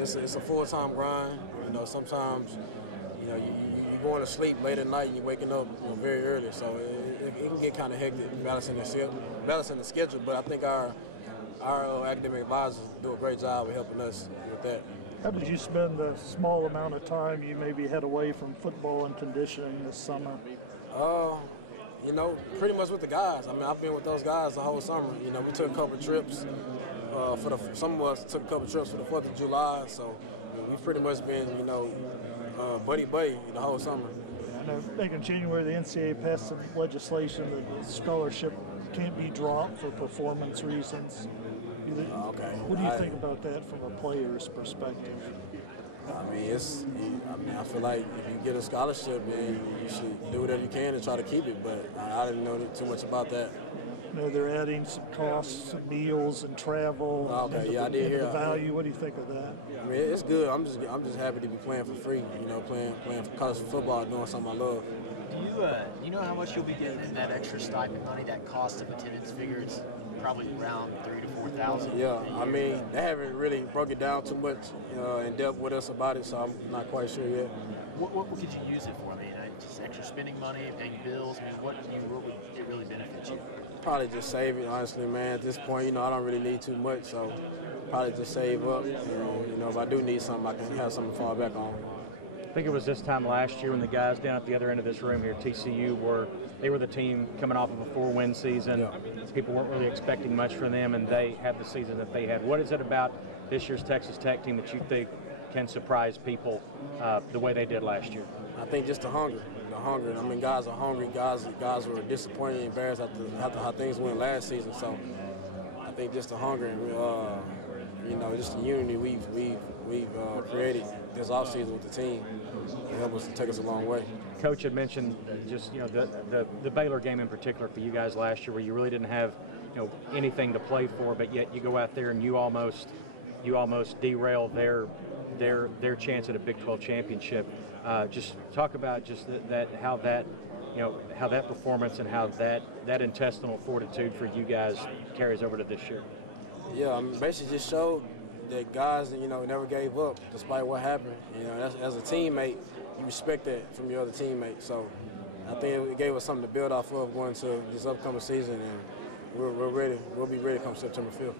It's a full-time grind. You know, sometimes, you know, you're going to sleep late at night and you're waking up very early. So it can get kind of hectic balancing the schedule. But I think our academic advisors do a great job of helping us with that. How did you spend the small amount of time you maybe had away from football and conditioning this summer? You know, pretty much with the guys. I mean, I've been with those guys the whole summer. You know, we took a couple of trips. Some of us took a couple of trips for the 4th of July. So we've pretty much been, buddy-buddy the whole summer. I know back in January, the NCAA passed some legislation that the scholarship can't be dropped for performance reasons. Okay. What do you think about that from a player's perspective? I feel like if you get a scholarship, man, you should do whatever you can to try to keep it. But I didn't know too much about that. You know, they're adding some costs, some meals and travel. Okay, yeah, I did hear the value. What do you think of that? I mean, it's good. I'm just happy to be playing for free. You know, playing for college football, doing something I love. Do you know how much you'll be getting in that extra stipend money? That cost of attendance figure, it's probably around $3,000 to $4,000. Yeah, I mean, they haven't really broke it down too much in depth with us about it, so I'm not quite sure yet. What could you use it for? I mean, just extra spending money, paying bills. I mean, what would it really benefit you? Probably just save it, honestly, man. At this point, I don't really need too much, so probably just save up. If I do need something, I can have something to fall back on. I think it was this time last year when the guys down at the other end of this room here, TCU, were the team coming off of a 4-win season. Yeah. People weren't really expecting much from them, and they had the season that they had. What is it about this year's Texas Tech team that you think can surprise people the way they did last year? I think just the hunger. I mean, guys are hungry. Guys were disappointed and embarrassed after how things went last season. So I think just the hunger and just the unity we've created this offseason with the team will help us to take us a long way. Coach had mentioned just the Baylor game in particular for you guys last year, where you really didn't have anything to play for, but yet you go out there and you almost derail their chance at a Big 12 championship. Just talk about just how that performance and how that intestinal fortitude for you guys carries over to this year. Yeah, basically just showed that guys, never gave up despite what happened. As a teammate, you respect that from your other teammates. So I think it gave us something to build off of going to this upcoming season, and we're ready. We'll be ready come September 5th.